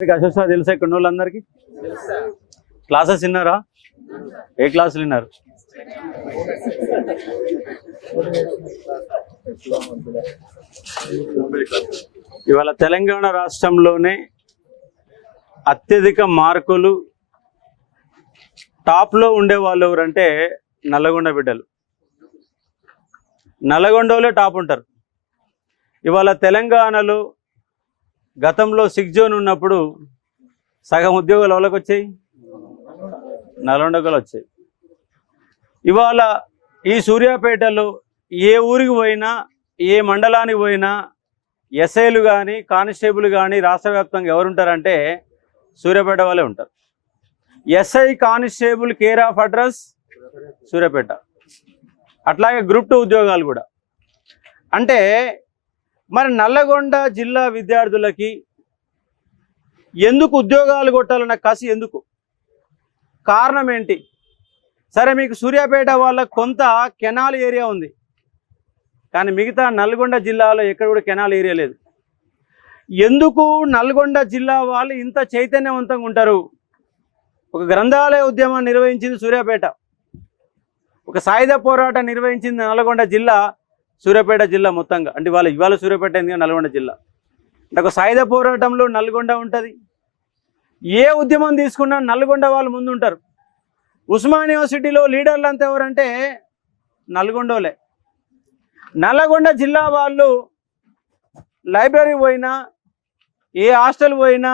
Ashok sir తెలుసా ఇక్కడ వాళ్ళందరికీ? క్లాసెస్ విన్నారా? ఏ క్లాసులు విన్నారు? ఇవాళ తెలంగాణ రాష్ట్రంలోనే అత్యధిక మార్కులు టాప్లో ఉండేవాళ్ళు ఎవరంటే నల్లగొండ బిడ్డలు. నల్లగొండలో టాప్ ఉంటారు. ఇవాళ తెలంగాణలో గతంలో 6 జోన్ ఉన్నప్పుడు సగం ఉద్యోగాలు ఎవరికి వచ్చాయి? నల్గొండకు వచ్చాయి. ఇవాళ ఈ సూర్యాపేటలో ఏ ఊరికి పోయినా, ఏ మండలానికి పోయినా ఎస్ఐలు కానీ కానిస్టేబుల్ కానీ రాష్ట్ర వ్యాప్తంగా ఎవరుంటారంటే సూర్యాపేట వాళ్ళే ఉంటారు. SI constable care of address Suryapet. అట్లాగే గ్రూప్ 2 ఉద్యోగాలు కూడా. అంటే మరి నల్లగొండ జిల్లా విద్యార్థులకి ఎందుకు ఉద్యోగాలు కొట్టాలన్న కసి ఎందుకు? కారణం ఏంటి? సరే, మీకు సూర్యాపేట వాళ్ళ కొంత కెనాల్ ఏరియా ఉంది, కానీ మిగతా నల్గొండ జిల్లాలో ఎక్కడ కూడా కెనాల్ ఏరియా లేదు. ఎందుకు నల్గొండ జిల్లా వాళ్ళు ఇంత చైతన్యవంతంగా ఉంటారు? ఒక గ్రంథాలయ ఉద్యమం నిర్వహించింది సూర్యాపేట, ఒక సాయుధ పోరాటం నిర్వహించింది నల్గొండ జిల్లా, సూర్యాపేట జిల్లా మొత్తంగా. అంటే ఇవాళ సూర్యాపేట ఎందుకంటే నల్గొండ జిల్లా అంటే ఒక సాయుధ పోరాటంలో నల్గొండ ఉంటుంది. ఏ ఉద్యమం తీసుకున్నా నల్గొండ వాళ్ళు ముందు ఉంటారు. ఉస్మానియా యూనివర్సిటీలో లీడర్లు అంతా ఎవరంటే నల్గొండోలే. నల్గొండ జిల్లా వాళ్ళు లైబ్రరీ పోయినా, ఏ హాస్టల్ పోయినా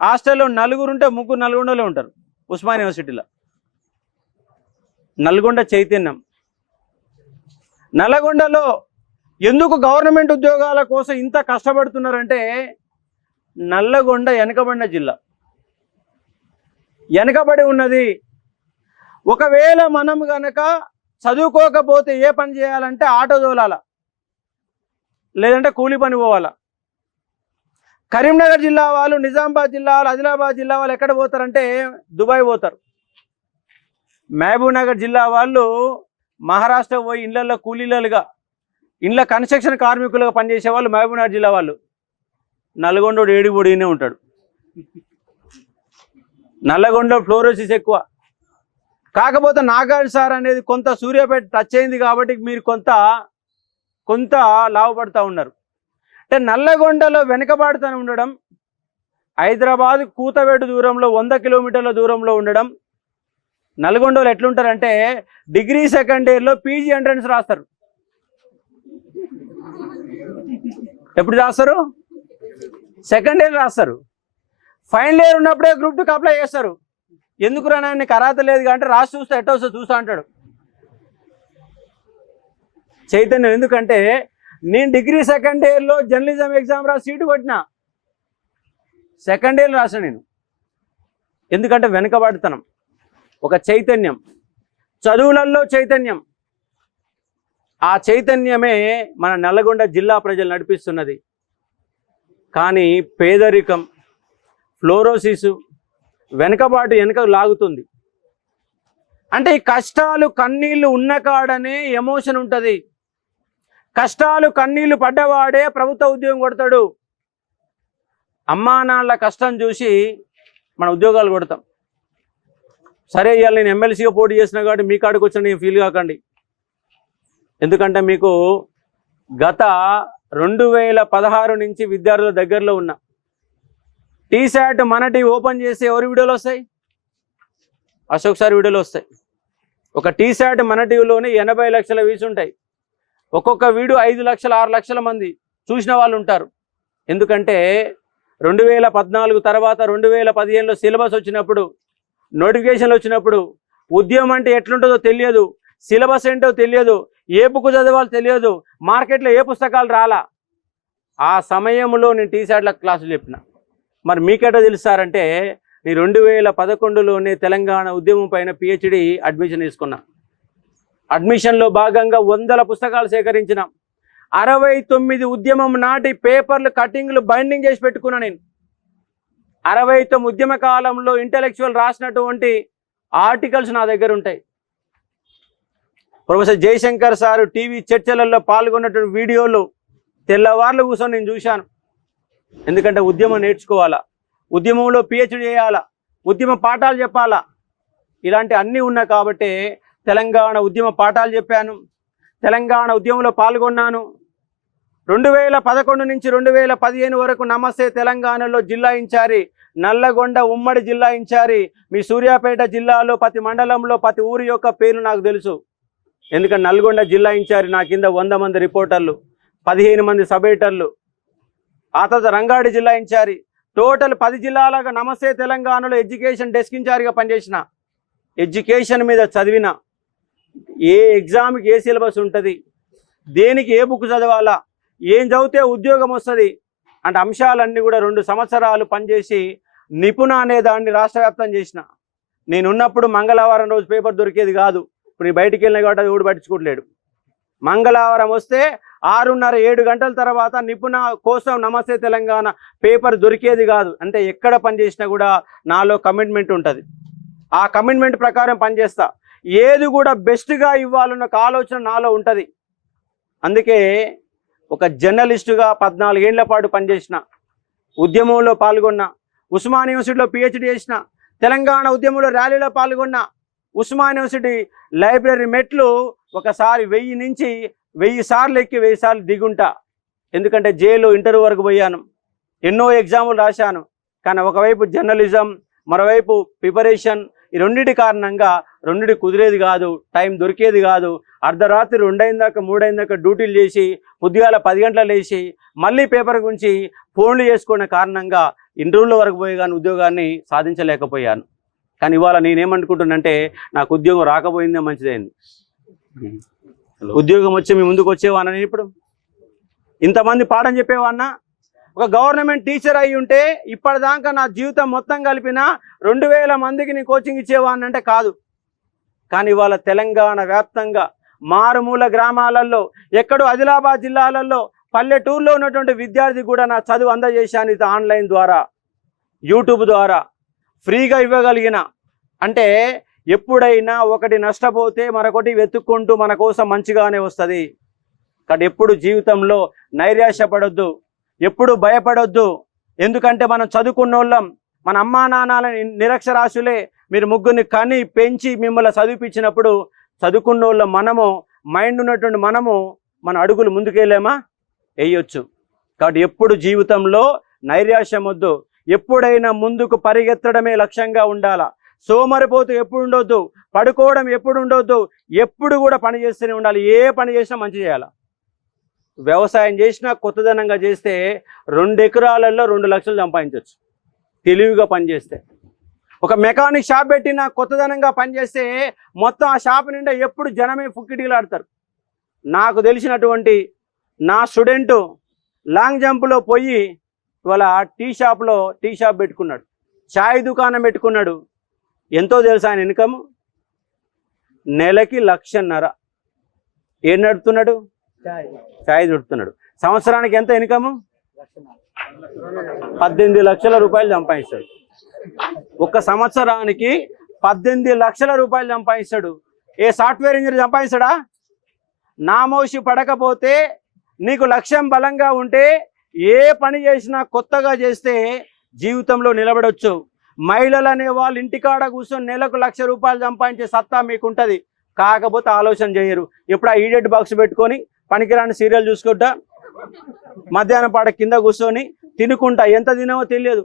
హాస్టల్లో 4 ఉంటే 3 నల్గొండలో ఉంటారు. ఉస్మానియా యూనివర్సిటీలో నల్గొండ చైతన్యం. నల్గొండలో ఎందుకు గవర్నమెంట్ ఉద్యోగాల కోసం ఇంత కష్టపడుతున్నారంటే నల్లగొండ వెనకబడిన జిల్లా, వెనకబడి ఉన్నది. ఒకవేళ మనం గనక చదువుకోకపోతే ఏ పని చేయాలంటే ఆటో తోలాల, లేదంటే కూలి పని పోవాలా. కరీంనగర్ జిల్లా వాళ్ళు, నిజామాబాద్ జిల్లా వాళ్ళు, ఆదిలాబాద్ జిల్లా వాళ్ళు ఎక్కడ పోతారంటే దుబాయ్ పోతారు. మహబూబ్ నగర్ జిల్లా వాళ్ళు మహారాష్ట్ర పోయి ఇళ్లలో కూలీలుగా, ఇండ్ల కన్స్ట్రక్షన్ కార్మికులుగా పనిచేసే వాళ్ళు మహబూబ్ నగర్ జిల్లా వాళ్ళు. నల్గొండ ఏడిబొడినే ఉంటాడు. నల్లగొండ ఫ్లోరోసిస్ ఎక్కువ. కాకపోతే నాగార్జున సార్ అనేది కొంత సూర్యాపేట టచ్ అయింది కాబట్టి మీరు కొంత లాభపడుతూ ఉన్నారు. అంటే నల్లగొండలో వెనుకబాటుతూ ఉండడం, హైదరాబాద్ కూతవేటు దూరంలో 100 కిలోమీటర్ల దూరంలో ఉండడం. నల్గొండలో ఎట్లుంటారంటే డిగ్రీ సెకండ్ ఇయర్లో పీజీ ఎంట్రన్స్ రాస్తారు. ఎప్పుడు రాస్తారు? సెకండ్ ఇయర్ రాస్తారు. ఫైనల్ ఇయర్ ఉన్నప్పుడే గ్రూప్ 2కి అప్లై చేస్తారు. ఎందుకు రానా నీకు అర్హత లేదు అంటే రాసి చూస్తే ఎట్ట వస్తే చూస్తా అంటాడు చైతన్యం. ఎందుకంటే నేను డిగ్రీ సెకండ్ ఇయర్లో జర్నలిజం ఎగ్జామ్ రాసి సీటు కొట్టినా, సెకండ్ ఇయర్ రాసాను నేను. ఎందుకంటే వెనుకబడుతనం, ఒక చైతన్యం, చదువులలో చైతన్యం. ఆ చైతన్యమే మన నల్లగొండ జిల్లా ప్రజలు నడిపిస్తున్నది. కానీ పేదరికం, ఫ్లోరోసిస్, వెనకబాటు వెనక లాగుతుంది. అంటే ఈ కష్టాలు కన్నీళ్ళు ఉన్న కాడనే ఎమోషన్ ఉంటుంది. కష్టాలు కన్నీళ్లు పడ్డవాడే ప్రభుత్వ ఉద్యోగం కొడతాడు. అమ్మా నాన్నల కష్టం చూసి మన ఉద్యోగాలు కొడతాం. సరే, ఇవాళ నేను ఎమ్మెల్సీగా పోటీ చేసినా కాబట్టి మీ కాడికి వచ్చిన నేను ఫీల్ కాకండి. ఎందుకంటే మీకు గత 2016 నుంచి విద్యార్థుల దగ్గరలో ఉన్న టీశాట్ మనటి ఓపెన్ చేసి ఎవరి వీడియోలు వస్తాయి? అశోక్ సార్ వీడియోలు వస్తాయి. ఒక టీశాట్ మన టీవీలోనే 80 లక్షల వ్యూస్ ఉంటాయి. ఒక్కొక్క వీడియో 5 లక్షల 6 లక్షల మంది చూసిన వాళ్ళు ఉంటారు. ఎందుకంటే 2014 తర్వాత 2015లో సిలబస్ వచ్చినప్పుడు, నోటిఫికేషన్లు వచ్చినప్పుడు ఉద్యమం అంటే ఎట్లుంటుందో తెలియదు, సిలబస్ ఏంటో తెలియదు, ఏ బుక్ చదవాలో తెలియదు, మార్కెట్లో ఏ పుస్తకాలు రాలా. ఆ సమయంలో నేను టీశాట్ల క్లాసులు చెప్పిన. మరి మీకెట తెలుస్తారంటే నేను 2011లోనే తెలంగాణ ఉద్యమం పైన PhD అడ్మిషన్ తీసుకున్నా. అడ్మిషన్లో భాగంగా 100 పుస్తకాలు సేకరించిన, 69 ఉద్యమం నాటి పేపర్లు కటింగ్లు బైండింగ్ చేసి పెట్టుకున్నా నేను. 69 ఉద్యమ కాలంలో ఇంటలెక్చువల్ రాసినటువంటి ఆర్టికల్స్ నా దగ్గర ఉంటాయి. ప్రొఫెసర్ జయశంకర్ సారు టీవీ చర్చలలో పాల్గొన్నటువంటి వీడియోలు తెల్లవార్లు కూర్చొని నేను చూశాను. ఎందుకంటే ఉద్యమం నేర్చుకోవాలా, ఉద్యమంలో పిహెచ్డి చేయాలా, ఉద్యమ పాఠాలు చెప్పాలా, ఇలాంటి అన్నీ ఉన్నాయి. కాబట్టి తెలంగాణ ఉద్యమ పాఠాలు చెప్పాను, తెలంగాణ ఉద్యమంలో పాల్గొన్నాను. 2011 నుంచి 2015 వరకు నమస్తే తెలంగాణలో జిల్లా ఇన్ఛార్జి, నల్లగొండ ఉమ్మడి జిల్లా ఇన్ఛార్జి. మీ సూర్యాపేట జిల్లాలో ప్రతి మండలంలో ప్రతి ఊరి యొక్క పేరు నాకు తెలుసు. ఎందుకంటే నల్గొండ జిల్లా ఇన్ఛార్జి నా కింద 100 మంది రిపోర్టర్లు, 15 మంది సబ్ ఎడిటర్లు. ఆ తర్వాత రంగారెడ్డి జిల్లా ఇన్ఛార్జి. టోటల్ 10 జిల్లాలుగా నమస్తే తెలంగాణలో ఎడ్యుకేషన్ డెస్క్ ఇన్ఛార్జిగా పనిచేసిన, ఎడ్యుకేషన్ మీద చదివిన, ఏ ఎగ్జామ్కి ఏ సిలబస్ ఉంటుంది, దేనికి ఏ బుక్ చదవాలా, ఏం చదివితే ఉద్యోగం వస్తుంది అంటే అంశాలన్నీ కూడా 2 సంవత్సరాలు పనిచేసి నిపుణ అనే దాన్ని రాష్ట్ర వ్యాప్తం చేసిన. నేనున్నప్పుడు మంగళవారం రోజు పేపర్ దొరికేది కాదు. ఇప్పుడు నీ బయటికి వెళ్ళిన కాబట్టి అది కూడా పట్టించుకోవట్లేడు. మంగళవారం వస్తే 6:30-7 గంటల తర్వాత నిపుణ కోసం నమస్తే తెలంగాణ పేపర్ దొరికేది కాదు. అంటే ఎక్కడ పనిచేసినా కూడా నాలో కమిట్మెంట్ ఉంటుంది. ఆ కమిట్మెంట్ ప్రకారం పనిచేస్తా. ఏది కూడా బెస్ట్గా ఇవ్వాలన్న ఒక ఆలోచన నాలో ఉంటుంది. అందుకే ఒక జర్నలిస్టుగా 14 ఏళ్ల పాటు పనిచేసిన, ఉద్యమంలో పాల్గొన్న, ఉస్మానియా యూనివర్సిటీలో పిహెచ్డి చేసిన, తెలంగాణ ఉద్యమంలో ర్యాలీలో పాల్గొన్న, ఉస్మానియా యూనివర్సిటీ లైబ్రరీ మెట్లు ఒకసారి 1000 నుంచి 1000 సార్లు ఎక్కి 1000 సార్లు దిగుంటా. ఎందుకంటే జైలు ఇంటర్వ్యూ వరకు పోయాను, ఎన్నో ఎగ్జాములు రాశాను. కానీ ఒకవైపు జర్నలిజం, మరోవైపు ప్రిపరేషన్, ఈ రెండింటి కారణంగా రెండింటి కుదిరేది కాదు, టైం దొరికేది కాదు. అర్ధరాత్రి 2 అయిన దాకా 3 అయిన దాకా డ్యూటీలు చేసి పొద్దుగాల 10 గంటలు లేచి మళ్ళీ పేపర్ గురించి ఫోన్లు చేసుకునే కారణంగా ఇంటర్వ్యూల వరకు పోయి కానీ ఉద్యోగాన్ని సాధించలేకపోయాను. కానీ ఇవాళ నేనేమనుకుంటున్నానంటే నాకు ఉద్యోగం రాకపోయిందే మంచిదైంది. ఉద్యోగం వచ్చి మీ ముందుకు వచ్చేవాన్నా నేను ఇప్పుడు? ఇంతమంది పాఠం చెప్పేవాన్నా? ఒక గవర్నమెంట్ టీచర్ అయి ఉంటే ఇప్పటిదాకా నా జీవితం మొత్తం కలిపిన 2000 మందికి నేను కోచింగ్ ఇచ్చేవాడిని అంటే కాదు. కానీ ఇవాళ తెలంగాణ వ్యాప్తంగా మారుమూల గ్రామాలలో, ఎక్కడో ఆదిలాబాద్ జిల్లాలలో పల్లెటూరులో ఉన్నటువంటి విద్యార్థి కూడా నా చదువు అందజేశాను. ఇది ఆన్లైన్ ద్వారా, యూట్యూబ్ ద్వారా ఫ్రీగా ఇవ్వగలిగిన. అంటే ఎప్పుడైనా ఒకటి నష్టపోతే మరొకటి వెతుక్కుంటూ మన కోసం మంచిగానే వస్తుంది. కాబట్టి ఎప్పుడు జీవితంలో నైరాశ్యపడొద్దు, ఎప్పుడు భయపడొద్దు. ఎందుకంటే మనం చదువుకున్నోళ్ళం, మన అమ్మా నాన్నల నిరక్షరాస్యులే. మీరు ముగ్గురిని కని పెంచి మిమ్మల్ని చదివిపించినప్పుడు చదువుకున్నోళ్ళం మనము, మైండ్ ఉన్నటువంటి మనము మన అడుగులు ముందుకెళ్ళామా? వేయొచ్చు. కాబట్టి ఎప్పుడు జీవితంలో నైరాశ్యం వద్దు. ఎప్పుడైనా ముందుకు పరిగెత్తడమే లక్ష్యంగా ఉండాలా. సోమరిపోతూ ఎప్పుడు ఉండొద్దు, పడుకోవడం ఎప్పుడు ఉండొద్దు. ఎప్పుడు కూడా పని చేస్తూనే ఉండాలి. ఏ పని చేసినా మంచి చేయాలి. వ్యవసాయం చేసినా కొత్తదనంగా చేస్తే 2 ఎకరాలలో 2 లక్షలు సంపాదించవచ్చు తెలివిగా పనిచేస్తే. ఒక మెకానిక్ షాప్ పెట్టినా కొత్తదనంగా పనిచేస్తే మొత్తం ఆ షాప్ నిండా ఎప్పుడు జనమే ఫుక్కిటిలాడతారు. నాకు తెలిసినటువంటి నా స్టూడెంటు లాంగ్ జంప్లో పోయి ఇవాళ టీ షాప్ పెట్టుకున్నాడు, ఛాయ్ దుకాణం పెట్టుకున్నాడు. ఎంతో తెలుసా ఆయన ఇన్కమ్? నెలకి 1.5 లక్షలు. ఏం నడుపుతున్నాడు? ఛాయ్ నడుపుతున్నాడు. సంవత్సరానికి ఎంత ఇన్కమ్? 18 లక్షల రూపాయలు సంపాదిస్తాడు. ఒక సంవత్సరానికి 18 లక్షల రూపాయలు సంపాదిస్తాడు. ఏ సాఫ్ట్వేర్ ఇంజనీర్ సంపాదిస్తాడా? నామోషి పడకపోతే, నీకు లక్ష్యం బలంగా ఉంటే ఏ పని చేసినా కొత్తగా చేస్తే జీవితంలో నిలబడవచ్చు. మహిళలు అనే వాళ్ళు ఇంటికాడ కూర్చొని నెలకు 1 లక్ష రూపాయలు సంపాదించే సత్తా మీకుంటుంది. కాకపోతే ఆలోచన చేయరు. ఎప్పుడు ఆ ఈడెట్ బాక్స్ పెట్టుకొని పనికిరాని సీరియల్ చూసుకుంటా మధ్యాహ్నం పాట కింద కూర్చొని తినుకుంటా, ఎంత తినవో తెలియదు.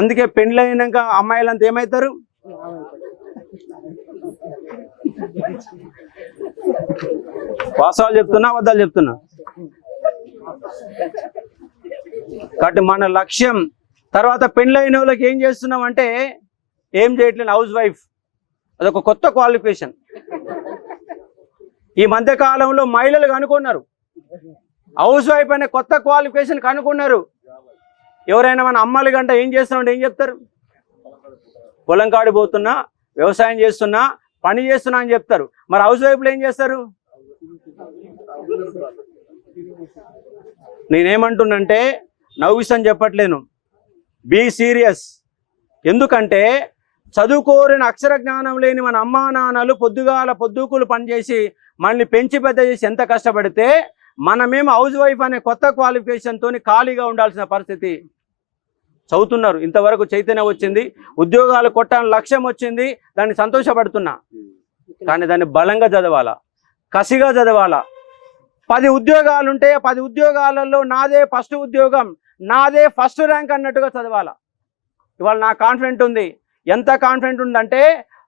అందుకే పెళ్ళైనాక అమ్మాయిలంతా ఏమవుతారు? వాస్తవాలు చెప్తున్నా, అబద్ధాలు చెప్తున్నా? కాబట్టి మన లక్ష్యం. తర్వాత పెళ్ళైన వాళ్ళకి ఏం చేస్తున్నాం అంటే ఏం చేయట్లేదు, హౌస్ వైఫ్. అదొక కొత్త క్వాలిఫికేషన్. ఈ మధ్య కాలంలో మహిళలు కనుక్కున్నారు, హౌస్ వైఫ్ అనే కొత్త క్వాలిఫికేషన్ కనుక్కున్నారు. ఎవరైనా మన అమ్మాయిల గంట ఏం చేస్తున్నామంటే ఏం చెప్తారు? పొలం కాడి పోతున్నా, వ్యవసాయం చేస్తున్నా, పని చేస్తున్నా అని చెప్తారు. మరి హౌస్ వైఫ్లు ఏం చేస్తారు? నేనేమంటున్నంటే నవ్విసని చెప్పట్లేను, బీ సీరియస్. ఎందుకంటే చదువుకోరిన అక్షర జ్ఞానం లేని మన అమ్మా నాన్నలు పొద్దుగాల పొద్దుకులు పనిచేసి మనల్ని పెంచి పెద్ద చేసి ఎంత కష్టపడితే మనమేమో హౌస్ వైఫ్ అనే కొత్త క్వాలిఫికేషన్తో ఖాళీగా ఉండాల్సిన పరిస్థితి. చదువుతున్నారు, ఇంతవరకు చైతన్యం వచ్చింది, ఉద్యోగాలు కొట్టాలని లక్ష్యం వచ్చింది, దాన్ని సంతోషపడుతున్నా. కానీ దాన్ని బలంగా చదవాలా, కసిగా చదవాలా. 10 ఉద్యోగాలుంటే 10 ఉద్యోగాలలో నాదే ఫస్ట్ ఉద్యోగం, నాదే ఫస్ట్ ర్యాంక్ అన్నట్టుగా చదవాలా. ఇవాళ నా కాన్ఫిడెంట్ ఉంది. ఎంత కాన్ఫిడెంట్ ఉందంటే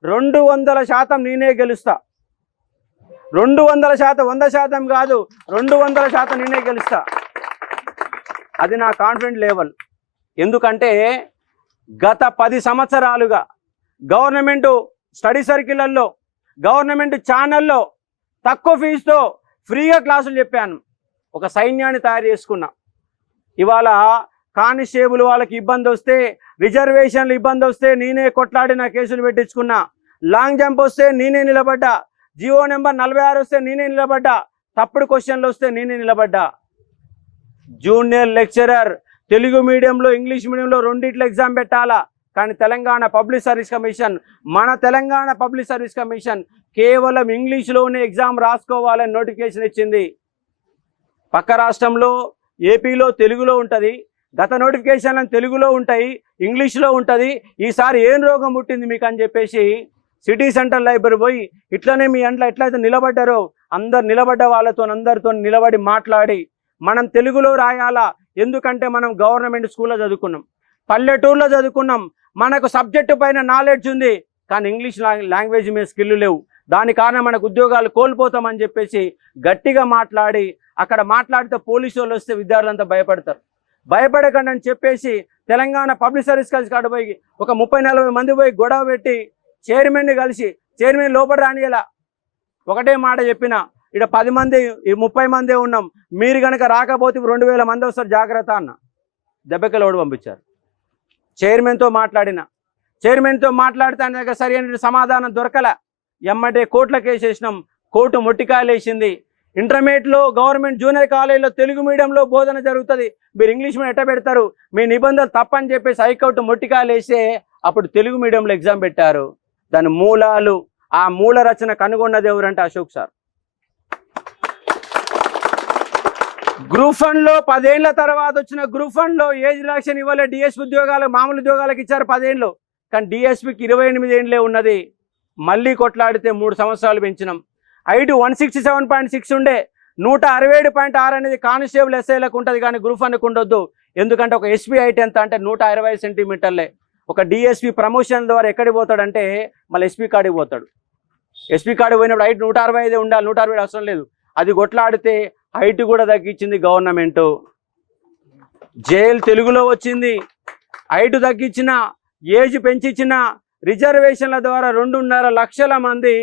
200% నేనే గెలుస్తా. 200%, 100% కాదు, 200% నేనే గెలుస్తా. అది నా కాన్ఫిడెంట్ లెవెల్. ఎందుకంటే గత 10 సంవత్సరాలుగా గవర్నమెంట్ స్టడీ సర్కిళ్ళల్లో, గవర్నమెంట్ ఛానల్లో తక్కువ ఫీజుతో ఫ్రీగా క్లాసులు చెప్పాను. ఒక సైన్యాన్ని తయారు చేసుకున్నా. ఇవాళ కానిస్టేబుల్ వాళ్ళకి ఇబ్బంది వస్తే, రిజర్వేషన్లు ఇబ్బంది వస్తే నేనే కొట్లాడిన కేసులు పెట్టించుకున్నా. లాంగ్ జంప్ వస్తే నేనే నిలబడ్డా. జియో నెంబర్ 46 వస్తే నేనే నిలబడ్డా. తప్పుడు క్వశ్చన్లు వస్తే నేనే నిలబడ్డా. జూనియర్ లెక్చరర్ తెలుగు మీడియంలో, ఇంగ్లీష్ మీడియంలో రెండిట్లో ఎగ్జామ్ పెట్టాలా. కానీ తెలంగాణ పబ్లిక్ సర్వీస్ కమిషన్, మన తెలంగాణ పబ్లిక్ సర్వీస్ కమిషన్ కేవలం ఇంగ్లీష్లోనే ఎగ్జామ్ రాసుకోవాలని నోటిఫికేషన్ ఇచ్చింది. పక్క రాష్ట్రంలో ఏపీలో తెలుగులో ఉంటుంది, గత నోటిఫికేషన్లు తెలుగులో ఉంటాయి, ఇంగ్లీష్లో ఉంటుంది. ఈసారి ఏం రోగం పుట్టింది మీకు అని చెప్పేసి సిటీ సెంటర్ లైబ్రరీ పోయి ఇట్లనే మీ అంట్లో ఎట్లయితే నిలబడ్డారో అందరు నిలబడ్డ వాళ్ళతో అందరితో నిలబడి మాట్లాడి మనం తెలుగులో రాయాలా. ఎందుకంటే మనం గవర్నమెంట్ స్కూల్లో చదువుకున్నాం, పల్లెటూరులో చదువుకున్నాం, మనకు సబ్జెక్టు పైన నాలెడ్జ్ ఉంది, కానీ ఇంగ్లీష్ లాంగ్వేజ్ మీద స్కిల్ లేవు. దాని కారణం మనకు ఉద్యోగాలు కోల్పోతామని చెప్పేసి గట్టిగా మాట్లాడి, అక్కడ మాట్లాడితే పోలీసు వాళ్ళు వస్తే విద్యార్థులంతా భయపడతారు. భయపడకండి అని చెప్పేసి తెలంగాణ పబ్లిక్ సర్వీస్ కలిసి కాడ పోయి ఒక 30-40 మంది పోయి గొడవ పెట్టి చైర్మన్ని కలిసి, చైర్మన్ లోపల రానియలా. ఒకటే మాట చెప్పిన, ఇక్కడ 10 మంది 30 మందే ఉన్నాం, మీరు కనుక రాకపోతే 2000 మంది వస్తారు జాగ్రత్త అన్న. దెబ్బకి లోడు పంపించారు. చైర్మన్తో మాట్లాడితే ఆయన దగ్గర సరైన సమాధానం దొరకలే. ఎమ్మటే కోర్టుల కేసు వేసినాం, కోర్టు మొట్టికాయలు వేసింది. ఇంటర్మీడియట్లో గవర్నమెంట్ జూనియర్ కాలేజీలో తెలుగు మీడియంలో బోధన జరుగుతుంది, మీరు ఇంగ్లీష్ మీడియం ఎట్ట పెడతారు, మీ నిబంధనలు తప్పని చెప్పేసి హైకోర్టు మొట్టికాయలు వేస్తే అప్పుడు తెలుగు మీడియంలో ఎగ్జామ్ పెట్టారు. దాని మూలాలు, ఆ మూల రచన కనుగొన్నది ఎవరంటే అశోక్ సార్. గ్రూప్ 1లో 10 ఏళ్ల తర్వాత వచ్చిన గ్రూప్ 1లో ఏజ్ రిలాక్షన్ ఇవ్వలే. డిఎస్పీ ఉద్యోగాలు మామూలు ఉద్యోగాలకు ఇచ్చారు 10 ఏళ్ళు, కానీ డిఎస్పీకి 28 ఏళ్ళే ఉన్నది. మళ్ళీ కొట్లాడితే 3 సంవత్సరాలు పెంచినాం. హైట్ 167.6 ఉండే, 167.6 అనేది కానిస్టేబుల్ ఎస్ఐలకు ఉంటుంది, కానీ గ్రూప్ 1కు ఉండొద్దు. ఎందుకంటే ఒక ఎస్పీ హైట్ ఎంత అంటే 120 సెంటీమీటర్లే. ఒక డిఎస్పీ ప్రమోషన్ ద్వారా ఎక్కడికి పోతాడంటే మళ్ళీ ఎస్పీ కాడికి పోతాడు. ఎస్పీ కాడికి పోయినప్పుడు హైట్ 165 ఉండాలి, 160 అవసరం లేదు. అది కొట్లాడితే హైట్ కూడా తగ్గించింది గవర్నమెంట్. జైలు తెలుగులో వచ్చింది, హైట్ తగ్గించిన, ఏజ్ పెంచిచ్చిన, రిజర్వేషన్ల ద్వారా 2.5 లక్షల మంది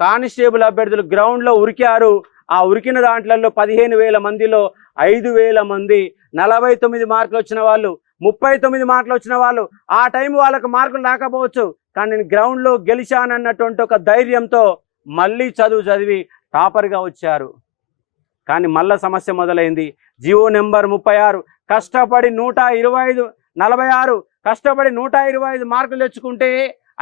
కానిస్టేబుల్ అభ్యర్థులు గ్రౌండ్లో ఉరికారు. ఆ ఉరికిన దాంట్లలో 15,000 మందిలో 5,000 మంది 49 మార్కులు వచ్చిన వాళ్ళు, 39 మార్కులు వచ్చిన వాళ్ళు. ఆ టైం వాళ్ళకు మార్కులు రాకపోవచ్చు, కానీ నేను గ్రౌండ్లో గెలిచానన్నటువంటి ఒక ధైర్యంతో మళ్ళీ చదివి టాపర్గా వచ్చారు. కానీ మళ్ళా సమస్య మొదలైంది. జియో నెంబర్ 36 కష్టపడి 125 కష్టపడి 125 మార్కులు తెచ్చుకుంటే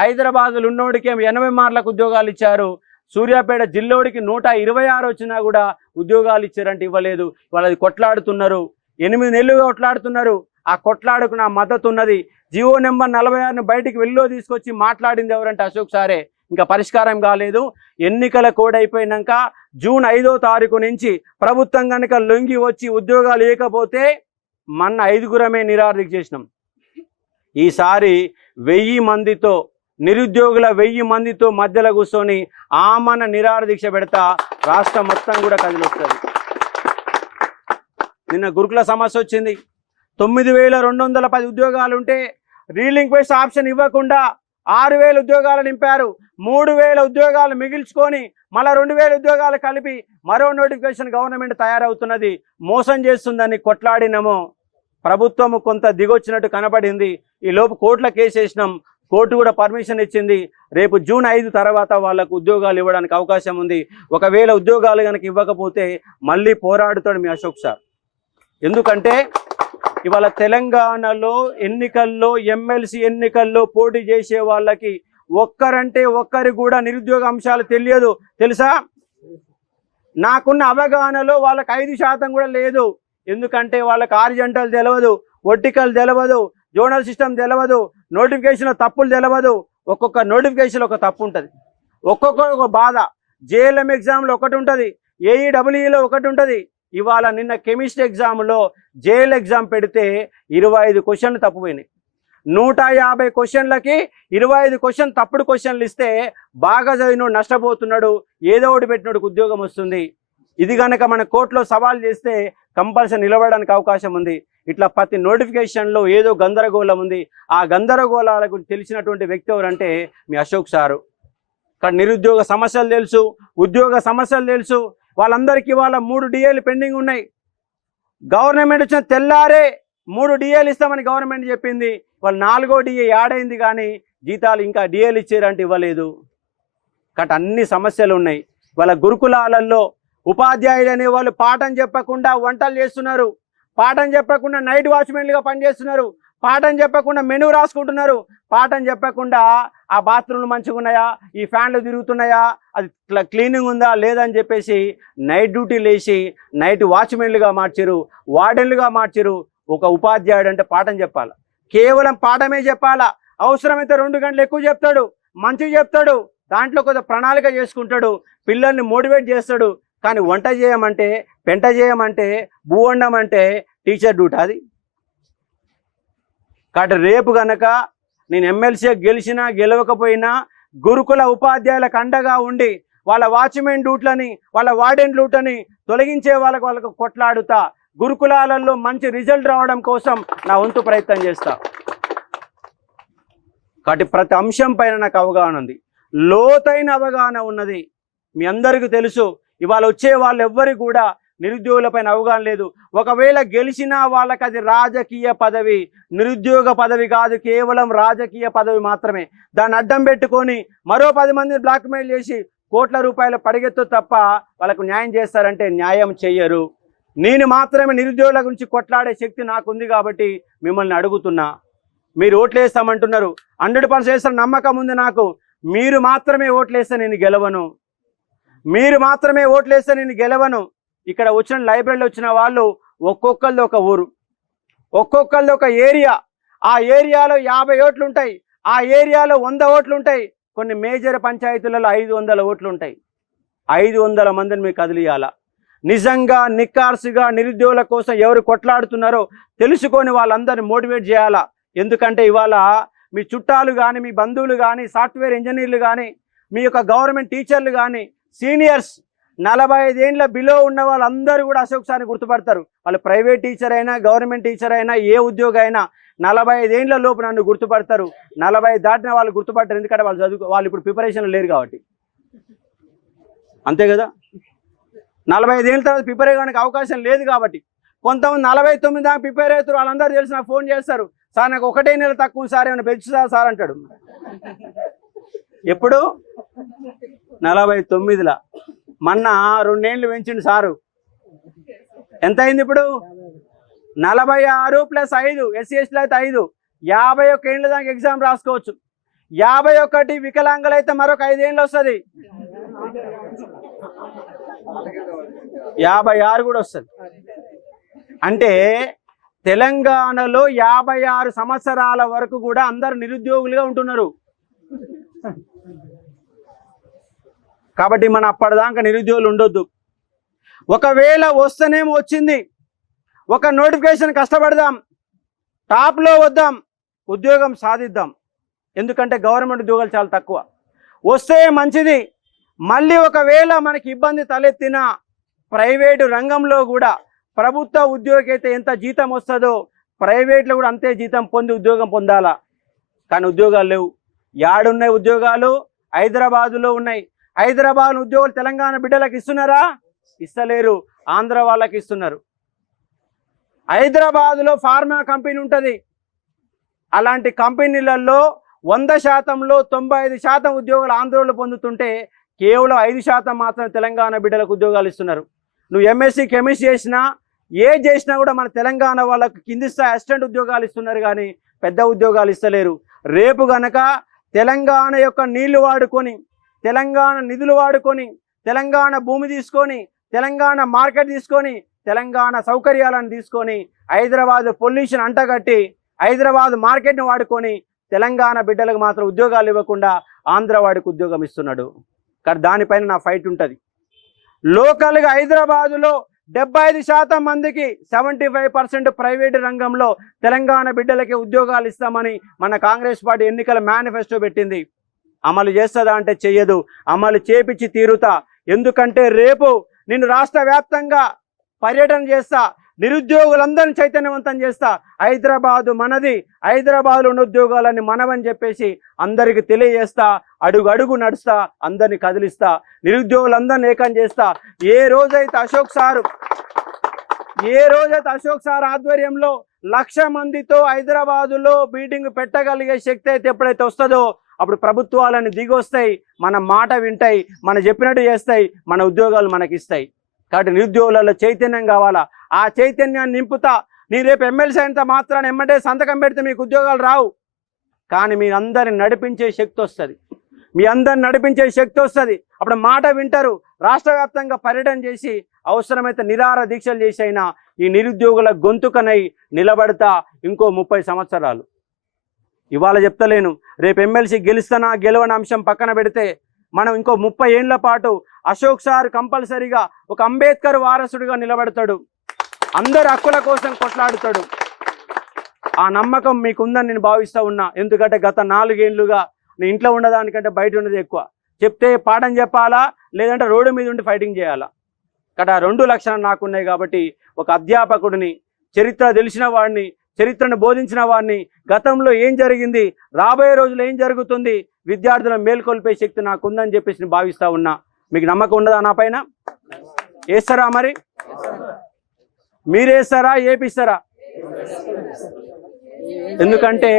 హైదరాబాద్లో ఉన్నోడికి 80 మార్కులకు ఉద్యోగాలు ఇచ్చారు. సూర్యాపేట జిల్లోడికి 126 వచ్చినా కూడా ఉద్యోగాలు ఇచ్చారంటే ఇవ్వలేదు. వాళ్ళది కొట్లాడుతున్నారు, 8 నెలలుగా కొట్లాడుతున్నారు. ఆ కొట్లాడుకు నా మద్దతు ఉన్నది. జియో నెంబర్ 46ను బయటికి వెళ్ళో తీసుకొచ్చి మాట్లాడింది ఎవరంటే అశోక్ సారే. ఇంకా పరిష్కారం కాలేదు. ఎన్నికల కోడ్ అయిపోయినాక జూన్ 5వ తారీఖు నుంచి ప్రభుత్వం కనుక లొంగి వచ్చి ఉద్యోగాలు ఇవ్వకపోతే మన 5గురమే నిరాదీక్ష చేసినాం. ఈసారి 1000 మందితో నిరుద్యోగుల 1000 మందితో మధ్యలో కూర్చొని ఆమన నిరాదీక్ష పెడతా రాష్ట్రం మొత్తం కూడా కదిలిస్తుంది. నిన్న గురుకుల సమస్య వచ్చింది. 9,210 ఉద్యోగాలు ఉంటే రీలింక్వేజ్ ఆప్షన్ ఇవ్వకుండా 6,000 ఉద్యోగాలు నింపారు. 3,000 ఉద్యోగాలు మిగిల్చుకొని మళ్ళీ 2,000 ఉద్యోగాలు కలిపి మరో నోటిఫికేషన్ గవర్నమెంట్ తయారవుతున్నది. మోసం చేస్తుందని కొట్లాడినాము. ప్రభుత్వము కొంత దిగొచ్చినట్టు కనపడింది. ఈ లోపు కోర్టుల కేసు వేసినాం, కోర్టు కూడా పర్మిషన్ ఇచ్చింది. రేపు జూన్ 5 తర్వాత వాళ్ళకు ఉద్యోగాలు ఇవ్వడానికి అవకాశం ఉంది. ఒకవేళ ఉద్యోగాలు కనుక ఇవ్వకపోతే మళ్ళీ పోరాడుతాడు మీ అశోక్ సార్. ఎందుకంటే ఇవాళ తెలంగాణలో ఎన్నికల్లో, ఎమ్మెల్సీ ఎన్నికల్లో పోటీ చేసే వాళ్ళకి ఒక్కరంటే ఒక్కరి కూడా నిరుద్యోగ అంశాలు తెలియదు. తెలుసా? నాకున్న అవగాహనలో వాళ్ళకి 5% కూడా లేదు. ఎందుకంటే వాళ్ళకి హారిజాంటల్ తెలియదు, వర్టికల్ తెలియదు, జోనల్ సిస్టమ్ తెలియదు, నోటిఫికేషన్లో తప్పులు తెలియదు. ఒక్కొక్క నోటిఫికేషన్లో ఒక తప్పు ఉంటుంది, ఒక్కొక్కరు ఒక బాధ. జేఎల్ఎం ఎగ్జామ్లో ఒకటి ఉంటుంది, ఏఈడబ్ల్యూఈలో ఒకటి ఉంటుంది. ఇవాళ నిన్న కెమిస్ట్రీ ఎగ్జామ్లో జేఎల్ ఎగ్జామ్ పెడితే 25 క్వశ్చన్లు తప్పుపోయినాయి. 150 క్వశ్చన్లకి 25 క్వశ్చన్ తప్పుడు క్వశ్చన్లు ఇస్తే బాగా చదివినోడు నష్టపోతున్నాడు, ఏదో ఒకటి పెట్టినోడికి ఉద్యోగం వస్తుంది. ఇది కనుక మన కోర్టులో సవాల్ చేస్తే కంపల్సరీ నిలబడడానికి అవకాశం ఉంది. ఇట్లా ప్రతి నోటిఫికేషన్లో ఏదో గందరగోళం ఉంది. ఆ గందరగోళాల గురించి తెలిసినటువంటి వ్యక్తి ఎవరంటే మీ అశోక్ సారు. కానీ నిరుద్యోగ సమస్యలు తెలుసు, ఉద్యోగ సమస్యలు తెలుసు. వాళ్ళందరికీ వాళ్ళ 3 డిఏలు పెండింగ్ ఉన్నాయి. గవర్నమెంట్ వచ్చిన తెల్లారే 3 డిఏలు ఇస్తామని గవర్నమెంట్ చెప్పింది. వాళ్ళు 4వ డిఏ యాడ్ అయింది, కానీ జీతాలు ఇంకా డిఏలు ఇచ్చారంటే ఇవ్వలేదు. కాబట్టి అన్ని సమస్యలు ఉన్నాయి. వాళ్ళ గురుకులాలలో ఉపాధ్యాయులు అనే వాళ్ళు పాఠం చెప్పకుండా వంటలు చేస్తున్నారు, పాఠం చెప్పకుండా నైట్ వాచ్మెన్లుగా పనిచేస్తున్నారు, పాఠం చెప్పకుండా మెనూ రాసుకుంటున్నారు, పాఠం చెప్పకుండా ఆ బాత్రూమ్లు మంచిగా ఉన్నాయా, ఈ ఫ్యాన్లు తిరుగుతున్నాయా, అది క్లీనింగ్ ఉందా లేదని చెప్పేసి నైట్ డ్యూటీలు వేసి నైట్ వాచ్మెన్లుగా మార్చారు, వార్డెన్లుగా మార్చారు. ఒక ఉపాధ్యాయుడు అంటే పాఠం చెప్పాలి, కేవలం పాఠమే చెప్పాలా. అవసరమైతే 2 గంటలు ఎక్కువ చెప్తాడు, మంచిగా చెప్తాడు, దాంట్లో కొంత ప్రణాళిక చేసుకుంటాడు, పిల్లల్ని మోటివేట్ చేస్తాడు. కానీ వంట చేయమంటే, పెంట చేయమంటే, భూ వండమంటే టీచర్ డ్యూటీ అది. కాబట్టి రేపు కనుక నేను ఎమ్మెల్సీ గెలిచినా గెలవకపోయినా గురుకుల ఉపాధ్యాయులకు అండగా ఉండి వాళ్ళ వాచ్మెన్ డ్యూట్లని, వాళ్ళ వార్డెన్ డ్యూట్లని తొలగించే వాళ్ళకు కొట్లాడుతా. గురుకులాలలో మంచి రిజల్ట్ రావడం కోసం నా వంతు ప్రయత్నం చేస్తా. కాబట్టి ప్రతి అంశం పైన నాకు అవగాహన ఉంది, లోతైన అవగాహన ఉన్నది. మీ అందరికీ తెలుసు, ఇవాళ వచ్చే వాళ్ళు ఎవ్వరికి కూడా నిరుద్యోగులపైన అవగాహన లేదు. ఒకవేళ గెలిచినా వాళ్ళకి అది రాజకీయ పదవి, నిరుద్యోగ పదవి కాదు, కేవలం రాజకీయ పదవి మాత్రమే. దాన్ని అడ్డం పెట్టుకొని మరో 10 మందిని బ్లాక్మెయిల్ చేసి కోట్ల రూపాయల పడిగెత్తు తప్ప వాళ్ళకు న్యాయం చేస్తారంటే న్యాయం చెయ్యరు. నేను మాత్రమే నిరుద్యోగుల గురించి కొట్లాడే శక్తి నాకుంది కాబట్టి మిమ్మల్ని అడుగుతున్నా. మీరు ఓట్లేస్తామంటున్నారు, 100% వేస్తాను నమ్మకం ఉంది నాకు. మీరు మాత్రమే ఓట్లేస్తే నేను గెలవను, మీరు మాత్రమే ఓట్లేస్తే నేను గెలవను. ఇక్కడ వచ్చిన లైబ్రరీలో వచ్చిన వాళ్ళు ఒక్కొక్కరిది ఒక ఊరు, ఒక్కొక్కరిది ఒక ఏరియా. ఆ ఏరియాలో 50 ఓట్లు ఉంటాయి, ఆ ఏరియాలో 100 ఓట్లు ఉంటాయి. కొన్ని మేజర్ పంచాయతీలలో 500 ఓట్లు ఉంటాయి. 500 మందిని మీకు కదిలియాలా. నిజంగా నిక్కార్సుగా నిరుద్యోగుల కోసం ఎవరు కొట్లాడుతున్నారో తెలుసుకొని వాళ్ళందరినీ మోటివేట్ చేయాలా. ఎందుకంటే ఇవాళ మీ చుట్టాలు కానీ, మీ బంధువులు కానీ, సాఫ్ట్వేర్ ఇంజనీర్లు కానీ, మీ యొక్క గవర్నమెంట్ టీచర్లు కానీ, సీనియర్స్ 45 ఏళ్ళ బిలో ఉన్న వాళ్ళందరూ కూడా అశోక్ సార్ని గుర్తుపడతారు. వాళ్ళు ప్రైవేట్ టీచర్ అయినా, గవర్నమెంట్ టీచర్ అయినా, ఏ ఉద్యోగం అయినా 45 ఏళ్ళ లోపు నన్ను గుర్తుపడతారు. 40 దాటిన వాళ్ళు గుర్తుపడతారు, ఎందుకంటే వాళ్ళు ఇప్పుడు ప్రిపరేషన్లో లేరు కాబట్టి. అంతే కదా, 45 ఏళ్ళ తర్వాత ప్రిపేర్ అయ్యడానికి అవకాశం లేదు కాబట్టి. కొంతమంది 49 దాకా ప్రిపేర్ అవుతారు, వాళ్ళందరూ తెలిసి నాకు ఫోన్ చేస్తారు, సార్ నాకు 1 నెల తక్కువ సార్, ఏమైనా పెంచుతా సార్ అంటాడు. ఎప్పుడు 49లా, మొన్న 2 ఏళ్ళు పెంచిండు సారు. ఎంత అయింది ఇప్పుడు? 46 + 5, SC/ST అయితే 5, 51 ఏళ్ళ దాకా ఎగ్జామ్ రాసుకోవచ్చు. 51 వికలాంగులు అయితే మరొక 5 ఏళ్ళు వస్తుంది, 56 కూడా వస్తుంది. అంటే తెలంగాణలో 56 సంవత్సరాల వరకు కూడా అందరు నిరుద్యోగులుగా ఉంటున్నారు. కాబట్టి మనం అప్పటిదాకా నిరుద్యోగులు ఉండొద్దు. ఒకవేళ వస్తేనేమో వచ్చింది, ఒక నోటిఫికేషన్ కష్టపడదాం, టాప్లో వద్దాం, ఉద్యోగం సాధిద్దాం. ఎందుకంటే గవర్నమెంట్ ఉద్యోగాలు చాలా తక్కువ, వస్తే మంచిది. మళ్ళీ ఒకవేళ మనకి ఇబ్బంది తలెత్తినా ప్రైవేటు రంగంలో కూడా ప్రభుత్వ ఉద్యోగి అయితే ఎంత జీతం వస్తుందో ప్రైవేట్లో కూడా అంతే జీతం పొంది ఉద్యోగం పొందాలా. కానీ ఉద్యోగాలు లేవు. యాడున్నాయి ఉద్యోగాలు? హైదరాబాదులో ఉన్నాయి. హైదరాబాద్ ఉద్యోగులు తెలంగాణ బిడ్డలకు ఇస్తున్నారా? ఇస్తలేరు, ఆంధ్ర వాళ్ళకి ఇస్తున్నారు. హైదరాబాదులో ఫార్మా కంపెనీ ఉంటుంది. అలాంటి కంపెనీలలో 100%లో 95% ఉద్యోగాలు ఆంధ్రలో పొందుతుంటే కేవలం 5% మాత్రమే తెలంగాణ బిడ్డలకు ఉద్యోగాలు ఇస్తున్నారు. నువ్వు ఎంఎస్సీ కెమిస్ట్రీ చేసినా, ఏ చేసినా కూడా మన తెలంగాణ వాళ్ళకు కింది స్థాయి అసిస్టెంట్ ఉద్యోగాలు ఇస్తున్నారు, కానీ పెద్ద ఉద్యోగాలు ఇస్తలేరు. రేపు గనక తెలంగాణ యొక్క నీళ్లు వాడుకొని, తెలంగాణ నిధులు వాడుకొని, తెలంగాణ భూమి తీసుకొని తెలంగాణ మార్కెట్ తీసుకొని తెలంగాణ సౌకర్యాలను తీసుకొని హైదరాబాద్ పొల్యూషన్ అంటగట్టి హైదరాబాద్ మార్కెట్ని వాడుకొని తెలంగాణ బిడ్డలకు మాత్రం ఉద్యోగాలు ఇవ్వకుండా ఆంధ్ర వాడికి ఉద్యోగం ఇస్తున్నాడు. కానీ దానిపైన నా ఫైట్ ఉంటుంది. లోకల్గా హైదరాబాదులో 75% మందికి 75% ప్రైవేటు రంగంలో తెలంగాణ బిడ్డలకి ఉద్యోగాలు ఇస్తామని మన కాంగ్రెస్ పార్టీ ఎన్నికల మేనిఫెస్టో పెట్టింది. అమలు చేస్తుందా అంటే చెయ్యదు. అమలు చేపించి తీరుతా. ఎందుకంటే రేపు నేను రాష్ట్ర వ్యాప్తంగా పర్యటన చేస్తా, నిరుద్యోగులందరినీ చైతన్యవంతం చేస్తా. హైదరాబాదు మనది, హైదరాబాద్లో ఉన్న ఉద్యోగాలని మనవని చెప్పేసి అందరికి తెలియజేస్తా. అడుగు అడుగు నడుస్తా, అందరినీ కదిలిస్తా, నిరుద్యోగులందరినీ ఏకం చేస్తా. ఏ రోజైతే అశోక్ సార్ ఆధ్వర్యంలో 1,00,000 మందితో హైదరాబాదులో మీటింగ్ పెట్టగలిగే శక్తి అయితే ఎప్పుడైతే వస్తుందో అప్పుడు ప్రభుత్వాలని దిగొస్తాయి, మన మాట వింటాయి, మన చెప్పినట్టు చేస్తాయి, మన ఉద్యోగాలు మనకిస్తాయి. కాబట్టి నిరుద్యోగులలో చైతన్యం కావాలా. ఆ చైతన్యాన్ని నింపుతా. నేను రేపు ఎమ్మెల్సీ అయినంత మాత్రాన్ని ఎమ్మెల్యే సంతకం పెడితే మీకు ఉద్యోగాలు రావు. కానీ మీ అందరిని నడిపించే శక్తి వస్తుంది. అప్పుడు మాట వింటారు. రాష్ట్ర వ్యాప్తంగా పర్యటన చేసి అవసరమైతే నిరాహార దీక్షలు చేసి అయినా ఈ నిరుద్యోగుల గొంతుకనై నిలబడతా. ఇంకో 30 సంవత్సరాలు ఇవాళ చెప్తలేను, రేపు ఎమ్మెల్సీ గెలుస్తానా గెలవని అంశం పక్కన పెడితే మనం ఇంకో 30 ఏళ్ల పాటు అశోక్ సార్ కంపల్సరీగా ఒక అంబేద్కర్ వారసుడిగా నిలబడతాడు. అందరి హక్కుల కోసం కొట్లాడుతాడు. ఆ నమ్మకం మీకుందని నేను భావిస్తూ ఉన్నా. ఎందుకంటే గత 4 ఏళ్లుగా నేను ఇంట్లో ఉండదానికంటే బయట ఉన్నది ఎక్కువ. చెప్తే పాఠం చెప్పాలా, లేదంటే రోడ్డు మీద ఉండి ఫైటింగ్ చేయాలా. కాబట్టి ఆ 2 లక్షణాలు నాకున్నాయి. కాబట్టి ఒక అధ్యాపకుడిని, చరిత్ర తెలిసిన వాడిని, చరిత్రను బోధించిన వాడిని, గతంలో ఏం జరిగింది, రాబోయే రోజుల్లో ఏం జరుగుతుంది, విద్యార్థులను మేల్కొల్పే శక్తి నాకుందని చెప్పేసి నేను భావిస్తూ ఉన్నా. మీకు నమ్మకం ఉండదా నా పైన? వేస్తారా? మరి మీరేస్తారా, ఏపిస్తారా? ఎందుకంటే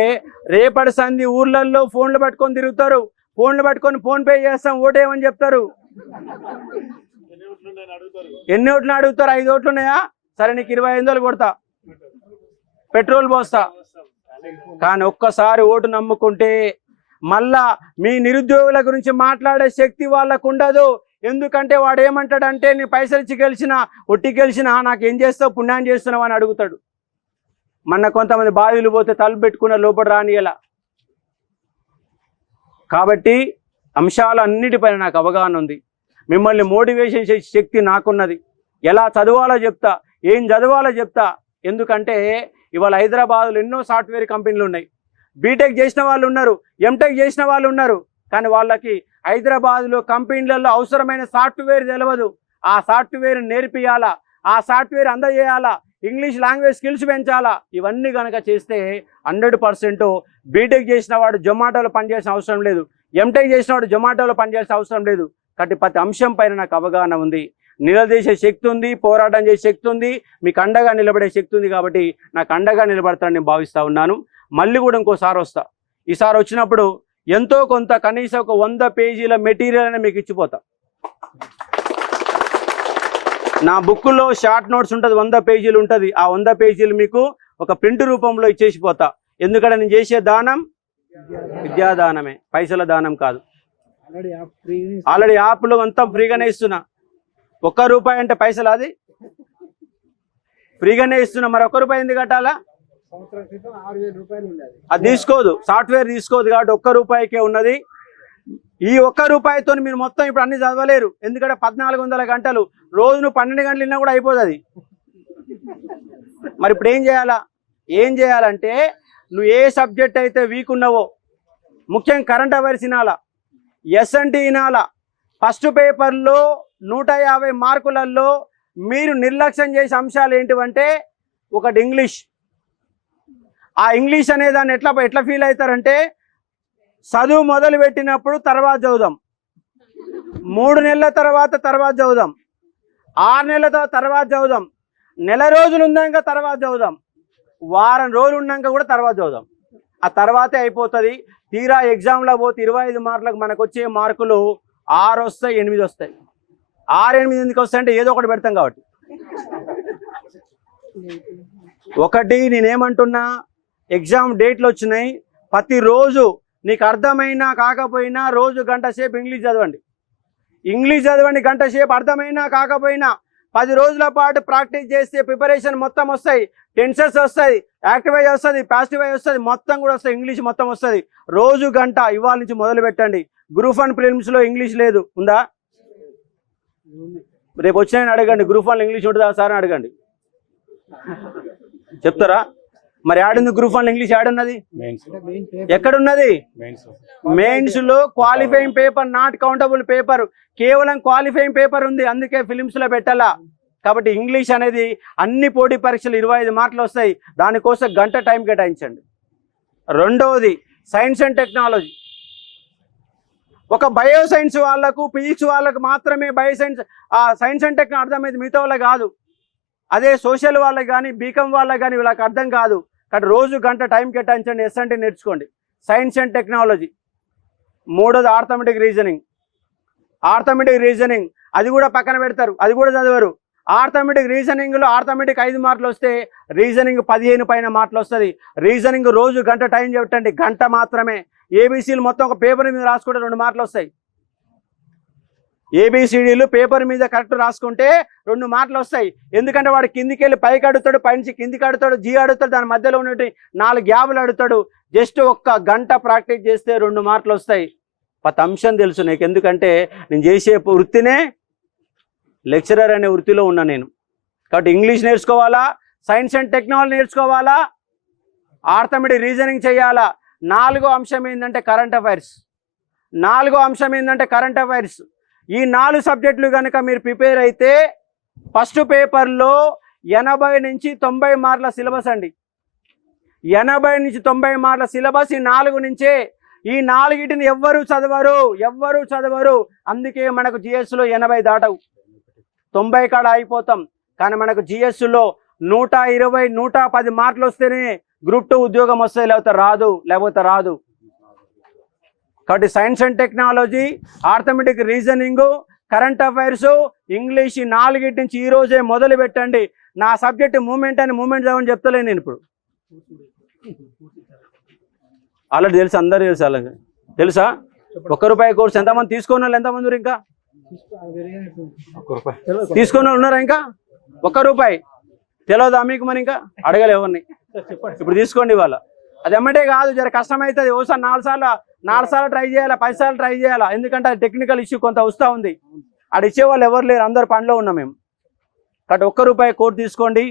రేపటి సంధి ఊర్లలో ఫోన్లు పట్టుకొని తిరుగుతారు. ఫోన్లు పట్టుకొని ఫోన్ పే చేస్తాం, ఓటేయమని చెప్తారు. ఎన్ని ఓట్లు అడుగుతారు? 5 ఓట్లు ఉన్నాయా? సరే నీకు 25 కొడతా, పెట్రోల్ పోస్తా. కానీ ఒక్కసారి ఓటు నమ్ముకుంటే మళ్ళా మీ నిరుద్యోగుల గురించి మాట్లాడే శక్తి వాళ్ళకు ఉండదు. ఎందుకంటే వాడు ఏమంటాడంటే నీ పైసలు ఇచ్చి గెలిచినా, ఒట్టి గెలిచినా నాకేం చేస్తావు, పుణ్యాన్ని చేస్తున్నావు అని అడుగుతాడు. మొన్న కొంతమంది బావిలు పోతే తలుపు పెట్టుకున్న లోపల రానియలా. కాబట్టి అంశాలు అన్నిటిపైన నాకు అవగాహన ఉంది. మిమ్మల్ని మోటివేషన్ చేసే శక్తి నాకున్నది. ఎలా చదవాలో చెప్తా, ఏం చదవాలో చెప్తా. ఎందుకంటే ఇవాళ హైదరాబాద్లో ఎన్నో సాఫ్ట్వేర్ కంపెనీలు ఉన్నాయి. బీటెక్ చేసిన వాళ్ళు ఉన్నారు, ఎంటెక్ చేసిన వాళ్ళు ఉన్నారు. కానీ వాళ్ళకి హైదరాబాద్లో కంపెనీలలో అవసరమైన సాఫ్ట్వేర్ తెలియదు. ఆ సాఫ్ట్వేర్ నేర్పియాలా, ఆ సాఫ్ట్వేర్ అందజేయాలా, ఇంగ్లీష్ లాంగ్వేజ్ స్కిల్స్ పెంచాలా. ఇవన్నీ కనుక చేస్తే 100% బీటెక్ చేసిన వాడు జొమాటోలో పనిచేయాల్సిన అవసరం లేదు, ఎంటెక్ చేసిన వాడు జొమాటోలో పనిచేయాల్సిన అవసరం లేదు. కాబట్టి ప్రతి అంశం పైన నాకు అవగాహన ఉంది. నిలదీసే శక్తి ఉంది, పోరాటం చేసే శక్తి ఉంది, మీకు అండగా నిలబడే శక్తి ఉంది. కాబట్టి నాకు అండగా నిలబడతానని నేను భావిస్తూ ఉన్నాను. మళ్ళీ కూడా ఇంకోసారి వస్తా. ఈసారి వచ్చినప్పుడు ఎంతో కొంత కనీసం ఒక 100 పేజీల మెటీరియల్ అని మీకు ఇచ్చిపోతా. నా బుక్లో షార్ట్ నోట్స్ ఉంటుంది, 100 పేజీలు ఉంటుంది. ఆ 100 పేజీలు మీకు ఒక ప్రింట్ రూపంలో ఇచ్చేసిపోతా. ఎందుకంటే నేను చేసే దానం విద్యాదానమే, పైసల దానం కాదు. ఆల్రెడీ యాప్లో అంతా ఫ్రీగానే ఇస్తున్నా. ₹1 అంటే పైసలు, అది ఫ్రీగానే ఇస్తున్నా. మరి ₹1 ఎందుకు కట్టాలా? అది తీసుకోదు, సాఫ్ట్వేర్ తీసుకోదు. కాబట్టి ₹1కే ఉన్నది. ఈ ₹1 మీరు మొత్తం ఇప్పుడు అన్ని చదవలేరు. ఎందుకంటే 1400 గంటలు, రోజు నువ్వు 12 గంటలు విన్నా కూడా అయిపోతుంది. మరి ఇప్పుడు ఏం చేయాలంటే నువ్వు ఏ సబ్జెక్ట్ అయితే వీక్ ఉన్నావో, ముఖ్యంగా కరెంట్ అఫైర్స్ వినాలా, ఎస్ఎన్టీ వినాలా. ఫస్ట్ పేపర్లో 150 మార్కులలో మీరు నిర్లక్ష్యం చేసే అంశాలు ఏంటివంటే, ఒకటి ఇంగ్లీష్. ఆ ఇంగ్లీష్ అనే దాన్ని ఎట్లా ఫీల్ అవుతారంటే, చదువు మొదలు పెట్టినప్పుడు తర్వాత చదువుదాం, 3 నెలల తర్వాత చదువుదాం, 6 నెలల తర్వాత చదువుదాం, నెల రోజులు ఉన్నాక తర్వాత చదువుదాం, వారం రోజులు ఉన్నాక కూడా తర్వాత చదువుదాం. ఆ తర్వాతే అయిపోతుంది. తీరా ఎగ్జామ్లో పోతే 25 మార్కులకు మనకు వచ్చే మార్కులు 6 వస్తాయి, 8 వస్తాయి. 6, 8 ఎందుకు వస్తాయంటే ఏదో ఒకటి పెడతాం కాబట్టి. ఒకటి నేనేమంటున్నా, ఎగ్జామ్ డేట్లు వచ్చినాయి, ప్రతిరోజు నీకు అర్థమైనా కాకపోయినా రోజు 1 గంట సేపు ఇంగ్లీష్ చదవండి. ఇంగ్లీష్ చదవండి, గంట సేపు అర్థమైనా కాకపోయినా 10 రోజుల పాటు ప్రాక్టీస్ చేస్తే ప్రిపరేషన్ మొత్తం వస్తాయి. టెన్సెస్ వస్తాయి, యాక్టివైజ్ వస్తుంది, పాజిటివైజ్ వస్తుంది, మొత్తం కూడా వస్తాయి. ఇంగ్లీష్ మొత్తం వస్తుంది. రోజు గంట ఇవాళ నుంచి మొదలు పెట్టండి. గ్రూప్ 1 ప్రిలిమ్స్లో ఇంగ్లీష్ లేదు, ఉందా? రేపు వచ్చిన అడగండి, గ్రూప్ 1 ఇంగ్లీష్ ఉంటుందా సార్ అని అడగండి, చెప్తారా? మరి యాడుంది గ్రూప్ 1 ఇంగ్లీష్? యాడున్నది? ఎక్కడున్నది? మెయిన్స్ లో qualifying paper, not countable paper, కేవలం క్వాలిఫైయింగ్ పేపర్ ఉంది, అందుకే ఫిలిమ్స్ లో పెట్టాలా. కాబట్టి ఇంగ్లీష్ అనేది అన్ని పోటీ పరీక్షలు 25 మార్కులు వస్తాయి. దానికోసం గంట టైం కేటాయించండి. రెండవది సైన్స్ అండ్ టెక్నాలజీ. ఒక బయో సైన్స్ వాళ్ళకు, ఫిజిక్స్ వాళ్ళకు మాత్రమే bio science science and technology అర్థమైంది, మిగతా వాళ్ళకి కాదు. అదే సోషల్ వాళ్ళకి కానీ బీకామ్ వాళ్ళకి కానీ వీళ్ళకి అర్థం కాదు. కాబట్టి రోజు గంట టైం కేటాయించండి, ఎస్ఎన్టీ నేర్చుకోండి. Science and technology. మూడోది ఆర్థమెటిక్ రీజనింగ్. ఆర్థమెటిక్ రీజనింగ్ అది కూడా పక్కన పెడతారు, అది కూడా చదవరు. ఆర్థమెటిక్ రీజనింగ్లో ఆర్థమెటిక్ 5 మార్కులు వస్తే రీజనింగ్ 15 పైన మార్కులు వస్తుంది. రీజనింగ్ రోజు గంట టైం పెట్టండి, గంట మాత్రమే. ఏబీసీలు మొత్తం ఒక పేపర్ మీద రాసుకుంటే 2 మార్కులు వస్తాయి. ఏబిసిడీలు పేపర్ మీద కరెక్ట్ రాసుకుంటే 2 మార్కులు వస్తాయి. ఎందుకంటే వాడు కిందికి వెళ్ళి పైకి అడుగుతాడు, పైనుంచి కిందికి అడుగుతాడు, జీ అడుగుతాడు, దాని మధ్యలో ఉన్నట్టు 4 గ్యాపులు అడుగుతాడు. జస్ట్ ఒక్క గంట ప్రాక్టీస్ చేస్తే 2 మార్కులు వస్తాయి. అంశం తెలుసు నీకు, ఎందుకంటే నేను చేసే వృత్తినే లెక్చరర్ అనే వృత్తిలో ఉన్నా నేను. కాబట్టి ఇంగ్లీష్ నేర్చుకోవాలా, సైన్స్ అండ్ టెక్నాలజీ నేర్చుకోవాలా, ఆర్థమెటిక్ రీజనింగ్ చేయాలా. 4వ అంశం ఏంటంటే కరెంట్ అఫైర్స్. 4వ అంశం ఏంటంటే కరెంట్ అఫైర్స్. ఈ 4 సబ్జెక్టులు కనుక మీరు ప్రిపేర్ అయితే ఫస్ట్ పేపర్లో 80 నుంచి 90 మార్కుల సిలబస్ అండి. 80 నుంచి 90 మార్కుల సిలబస్ ఈ 4 నుంచే. ఈ 4టిని ఎవ్వరూ చదవరు. అందుకే మనకు జిఎస్లో 80 దాటవు, 90 కాడ అయిపోతాం. కానీ మనకు జిఎస్లో 120, 110 మార్కులు వస్తేనే గ్రూప్ 2 ఉద్యోగం వస్తే, లేకపోతే రాదు. కాబట్టి science and technology, arithmetic reasoning, current affairs, English, ఈ 4 నుంచి ఈ రోజే మొదలు పెట్టండి. నా సబ్జెక్ట్ మూమెంట్ చదవని చెప్తలేను నేను ఇప్పుడు. ఆల్రెడీ తెలుసు, అందరూ తెలుసు. అలాగే తెలుసా? ₹1 కోర్సు ఎంతమంది తీసుకున్న వాళ్ళు ఎంతమంది ఉన్నారు? ఇంకా తీసుకున్న వాళ్ళు ఉన్నారా? ఇంకా ₹1 తెలియదా మీకు? మరి ఇంకా అడగలే ఎవరిని. ఇప్పుడు తీసుకోండి ఇవాళ. అది ఎమ్మటే కాదు, జర కష్టమవుతుంది. ఓసారి 4 సార్లు ట్రై చేయాలా, 10 సార్లు ట్రై చేయాలా. ఎందుకంటే అది టెక్నికల్ ఇష్యూ కొంత వస్తూ ఉంది. అది ఇచ్చేవాళ్ళు ఎవరు లేరు, అందరు పనిలో ఉన్నాం మేము. కాబట్టి ₹1 కోర్సు తీసుకోండి,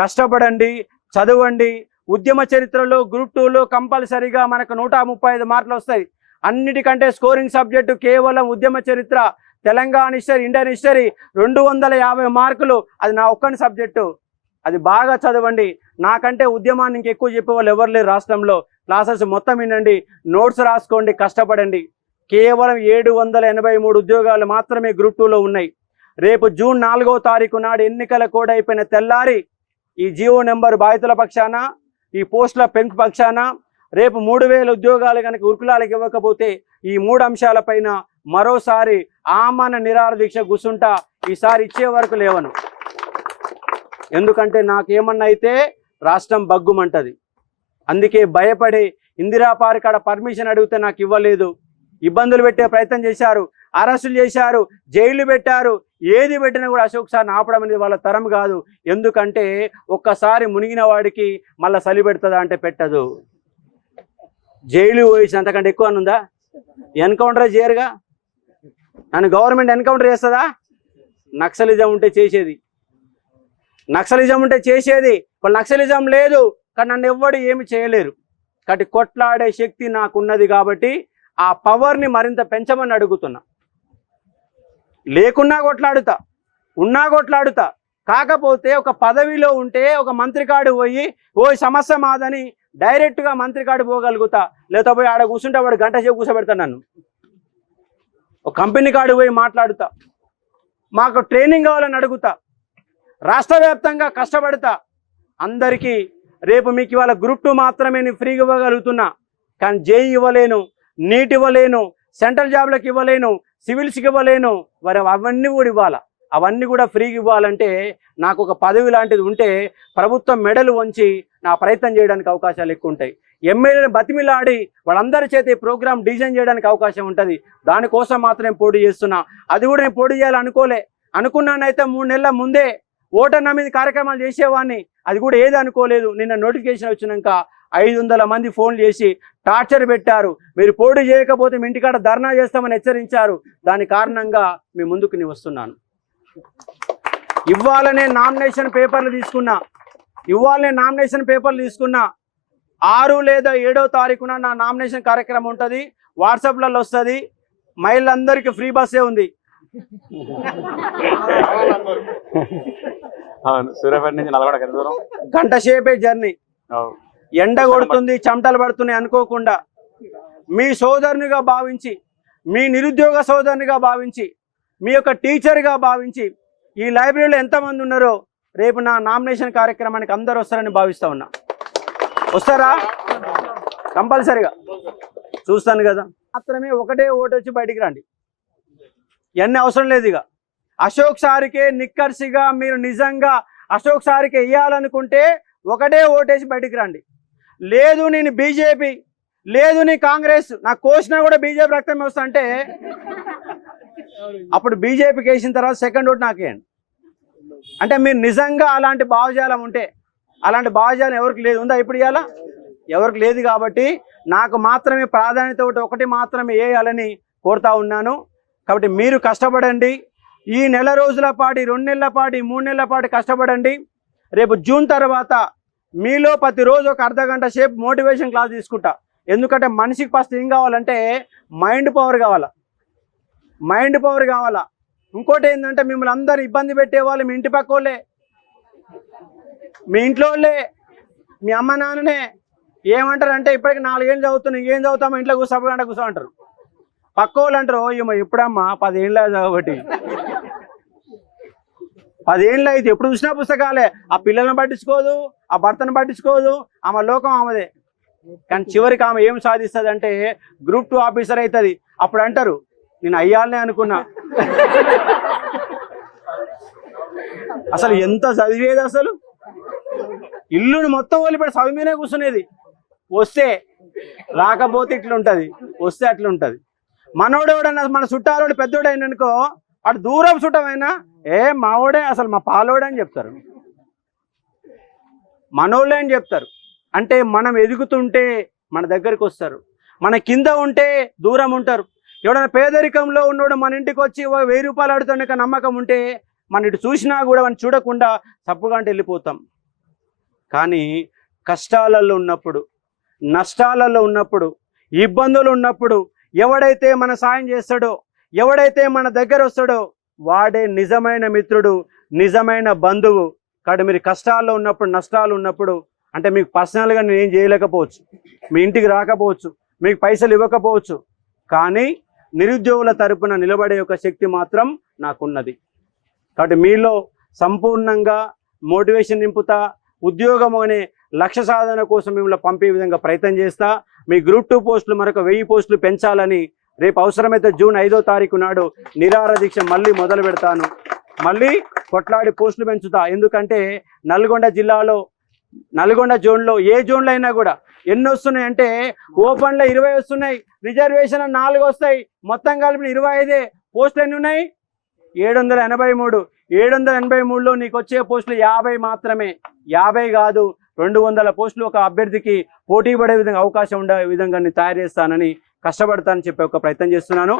కష్టపడండి, చదవండి. ఉద్యమ చరిత్రలో గ్రూప్ 2లో కంపల్సరీగా మనకు 135 మార్కులు వస్తాయి. అన్నిటికంటే స్కోరింగ్ సబ్జెక్టు కేవలం ఉద్యమ చరిత్ర, తెలంగాణ హిస్టరీ, ఇండియన్ హిస్టరీ 250 మార్కులు. అది నా ఒక్కని సబ్జెక్టు. అది బాగా చదవండి. నాకంటే ఉద్యమాన్ని ఇంకెక్కువ చెప్పేవాళ్ళు ఎవరు లేరు రాష్ట్రంలో. క్లాసెస్ మొత్తం వినండి, నోట్స్ రాసుకోండి, కష్టపడండి. కేవలం 783 ఉద్యోగాలు మాత్రమే గ్రూప్ 2లో ఉన్నాయి. రేపు జూన్ 4వ తారీఖు నాడు ఎన్నికల కోడ్ అయిపోయిన తెల్లారి ఈ జీవో నెంబర్ బాధితుల పక్షాన, ఈ పోస్టుల పెంపు పక్షాన రేపు 3000 ఉద్యోగాలు కనుక ఉరుకులాలకు ఇవ్వకపోతే ఈ 3 అంశాలపైన మరోసారి ఆమరణ నిరాహార దీక్ష కూర్చుంటా. ఈసారి ఇచ్చే వరకు లేవను. ఎందుకంటే నాకేమన్నా అయితే రాష్ట్రం బగ్గుమంటది. అందుకే భయపడి ఇందిరా పార్క్ కాడ పర్మిషన్ అడిగితే నాకు ఇవ్వలేదు. ఇబ్బందులు పెట్టే ప్రయత్నం చేశారు, అరెస్టులు చేశారు, జైలు పెట్టారు. ఏది పెట్టినా కూడా అశోక్ సార్ని ఆపడం అనేది వాళ్ళ తరం కాదు. ఎందుకంటే ఒక్కసారి మునిగిన వాడికి మళ్ళీ చలి పెడుతుందా అంటే పెట్టదు. జైలు పోయించినంతకంటే ఎక్కువ అని ఉందా? ఎన్కౌంటర్ చేయరుగా. నన్ను గవర్నమెంట్ ఎన్కౌంటర్ చేస్తుందా? నక్సలిజం ఉంటే చేసేది, ఇప్పుడు నక్సలిజం లేదు. కానీ నన్ను ఎవ్వడు ఏమి చేయలేరు. కాబట్టి కొట్లాడే శక్తి నాకున్నది. కాబట్టి ఆ పవర్ని మరింత పెంచమని అడుగుతున్నా. లేకున్నా కొట్లాడుతా, ఉన్నా కొట్లాడుతా. కాకపోతే ఒక పదవిలో ఉంటే ఒక మంత్రి కాడు పోయి సమస్య మాదని డైరెక్ట్గా మంత్రి కాడు పోగలుగుతా. లేకపోతే పోయి ఆడ కూర్చుంటే వాడు గంట సేపు కూర్చోబెడతాను. నన్ను ఒక కంపెనీ కాడు పోయి మాట్లాడుతా. మాకు ట్రైనింగ్ కావాలని అడుగుతా. రాష్ట్ర వ్యాప్తంగా కష్టపడతా. అందరికీ రేపు మీకు ఇవాళ గ్రూప్ 2 మాత్రమే నేను ఫ్రీగా ఇవ్వగలుగుతున్నా. కానీ జేఈ ఇవ్వలేను, నీట్ ఇవ్వలేను, సెంట్రల్ జాబ్లకు ఇవ్వలేను, సివిల్స్కి ఇవ్వలేను. మరి అవన్నీ కూడా ఇవ్వాలా. అవన్నీ కూడా ఫ్రీగా ఇవ్వాలంటే నాకు ఒక పదవి లాంటిది ఉంటే ప్రభుత్వం మెడలు వంచి నా ప్రయత్నం చేయడానికి అవకాశాలు ఎక్కువ ఉంటాయి. ఎమ్మెల్యేలను బతిమిలాడి వాళ్ళందరి చేత ఈ ప్రోగ్రామ్ డిజైన్ చేయడానికి అవకాశం ఉంటుంది. దానికోసం మాత్రం పోటీ చేస్తున్నా. అది కూడా నేను పోటీ చేయాలనుకోలే. అనుకున్నానైతే 3 నెలల ముందే ఓటర్ నమోదు కార్యక్రమాలు చేసేవాడిని. అది కూడా ఏది అనుకోలేదు. నిన్న నోటిఫికేషన్ వచ్చినాక 500 మంది ఫోన్లు చేసి టార్చర్ పెట్టారు. మీరు పోటీ చేయకపోతే మీ ఇంటికాడ ధర్నా చేస్తామని హెచ్చరించారు. దాని కారణంగా మీ ముందుకు నేను వస్తున్నాను. ఇవాళనే నామినేషన్ పేపర్లు తీసుకున్నా. 6 లేదా 7వ తారీఖున నా నామినేషన్ కార్యక్రమం ఉంటుంది. వాట్సాప్లలో వస్తుంది. మహిళలందరికీ ఫ్రీ బస్సే ఉంది. సూర్యాపేట నుంచి నల్గొండ ఎంత దూరం? గంట సేపే జర్నీ. ఎండ కొడుతుంది, చెమటలు పడుతున్నాయి అనుకోకుండా మీ సోదరునిగా భావించి, మీ నిరుద్యోగ సోదరునిగా భావించి, మీ యొక్క టీచర్గా భావించి ఈ లైబ్రరీలో ఎంతమంది ఉన్నారో రేపు నా నామినేషన్ కార్యక్రమానికి అందరూ వస్తారని భావిస్తూ ఉన్నా. వస్తారా? కంపల్సరిగా చూస్తాను కదా. మాత్రమే ఒకటే ఓటు వచ్చి బయటికి రండి. ఇవన్నీ అవసరం లేదు. ఇక అశోక్ సార్కే నిక్కర్సిగా మీరు నిజంగా అశోక్ సార్కే వేయాలనుకుంటే ఒకటే ఓటేసి బయటికి రండి. లేదు నేను బీజేపీ, లేదు నీ కాంగ్రెస్, నాకు కోసినా కూడా బీజేపీ రక్తం వస్తా అంటే అప్పుడు బీజేపీకి వేసిన తర్వాత సెకండ్ ఓటు నాకేయండి. అంటే మీరు నిజంగా అలాంటి భావజాలం ఉంటే, అలాంటి భావజాలం ఎవరికి లేదు. ఉందా ఇప్పుడు? ఇవాళ ఎవరికి లేదు. కాబట్టి నాకు మాత్రమే ప్రాధాన్యత ఒకటి మాత్రమే వేయాలని కోరుతా ఉన్నాను. కాబట్టి మీరు కష్టపడండి. ఈ నెల రోజుల పాటు, 2 నెలల పాటు, 3 నెలల పాటు కష్టపడండి. రేపు జూన్ తర్వాత మీలో ప్రతిరోజు ఒక అర్ధగంట సేపు మోటివేషన్ క్లాస్ తీసుకుంటా. ఎందుకంటే మనిషికి ఫస్ట్ ఏం కావాలంటే మైండ్ పవర్ కావాలా. ఇంకోటి ఏంటంటే మిమ్మల్ని అందరు ఇబ్బంది పెట్టేవాళ్ళు మీ ఇంటి పక్క వాళ్ళే, మీ ఇంట్లో వాళ్ళే, మీ అమ్మ నాన్ననే. ఏమంటారు అంటే ఇప్పటికి 4 ఏళ్ళు చదువుతున్నాయి, ఏం చదువుతామో ఇంట్లో కూర్చోగంట కూర్చోంటారు. పక్క వాళ్ళు అంటారు ఏమో ఎప్పుడమ్మా 10 ఏళ్ళ కాబట్టి 10 ఏళ్ళు అయితే ఎప్పుడు చూసినా పుస్తకాలే. ఆ పిల్లలను పట్టించుకోదు, ఆ భర్తను పట్టించుకోదు, ఆమె లోకం ఆమెదే. కానీ చివరికి ఆమె ఏం సాధిస్తుంది అంటే గ్రూప్ 2 ఆఫీసర్ అవుతుంది. అప్పుడు అంటారు నేను అయ్యాలనే అనుకున్నా. అసలు ఎంత చదివేది, అసలు ఇల్లుని మొత్తం వదిలిపెట్టి చదువు మీదే కూర్చునేది. వస్తే రాకపోతే ఇట్లుంటుంది, వస్తే అట్లుంటుంది. మనోడు ఎవడన్నా మన చుట్టాలోడు పెద్దోడు అయిననుకో, అటు దూరం చుట్టమైనా మావోడే, అసలు మా పాలోడే అని చెప్తారు, మనోళ్ళే అని చెప్తారు. అంటే మనం ఎదుగుతుంటే మన దగ్గరికి వస్తారు, మన కింద ఉంటే దూరం ఉంటారు. ఎవడైనా పేదరికంలో ఉన్నోడు మన ఇంటికి వచ్చి 1000 రూపాయలు అడుగుతాడు నమ్మకం ఉంటే మన ఇటు చూసినా కూడా మనం చూడకుండా తప్పుగా అంటే వెళ్ళిపోతాం. కానీ కష్టాలలో ఉన్నప్పుడు, నష్టాలలో ఉన్నప్పుడు, ఇబ్బందులు ఉన్నప్పుడు ఎవడైతే మన సాయం చేస్తాడో, ఎవడైతే మన దగ్గర వస్తాడో వాడే నిజమైన మిత్రుడు, నిజమైన బంధువు. కాబట్టి మీరు కష్టాల్లో ఉన్నప్పుడు, నష్టాలు ఉన్నప్పుడు, అంటే మీకు పర్సనల్గా నేను ఏం చేయలేకపోవచ్చు, మీ ఇంటికి రాకపోవచ్చు, మీకు పైసలు ఇవ్వకపోవచ్చు, కానీ నిరుద్యోగుల తరపున నిలబడే ఒక శక్తి మాత్రం నాకున్నది. కాబట్టి మీలో సంపూర్ణంగా మోటివేషన్ నింపుతా, ఉద్యోగం అనే లక్ష్య సాధన కోసం మిమ్మల్ని పంపే విధంగా ప్రయత్నం చేస్తా. మీ గ్రూప్ 2 పోస్టులు మరొక 1000 పోస్టులు పెంచాలని రేపు అవసరమైతే జూన్ 5వ తారీఖు నాడు నిరాహార దీక్ష మళ్ళీ మొదలు పెడతాను. మళ్ళీ కొట్లాడి పోస్టులు పెంచుతా. ఎందుకంటే నల్గొండ జిల్లాలో, నల్గొండ జోన్లో, ఏ జోన్లో అయినా కూడా ఎన్ని వస్తున్నాయి అంటే ఓపెన్లో 20 వస్తున్నాయి, రిజర్వేషన్ 4 వస్తాయి, మొత్తం కలిపి 25. పోస్టులు ఎన్ని ఉన్నాయి? 783. 783లో నీకు వచ్చే పోస్టులు 50 మాత్రమే. 50 కాదు, 200 పోస్టులు ఒక అభ్యర్థికి పోటీ పడే విధంగా అవకాశం ఉండే విధంగా నేను తయారు చేస్తానని, కష్టపడతానని చెప్పే ఒక ప్రయత్నం చేస్తున్నాను.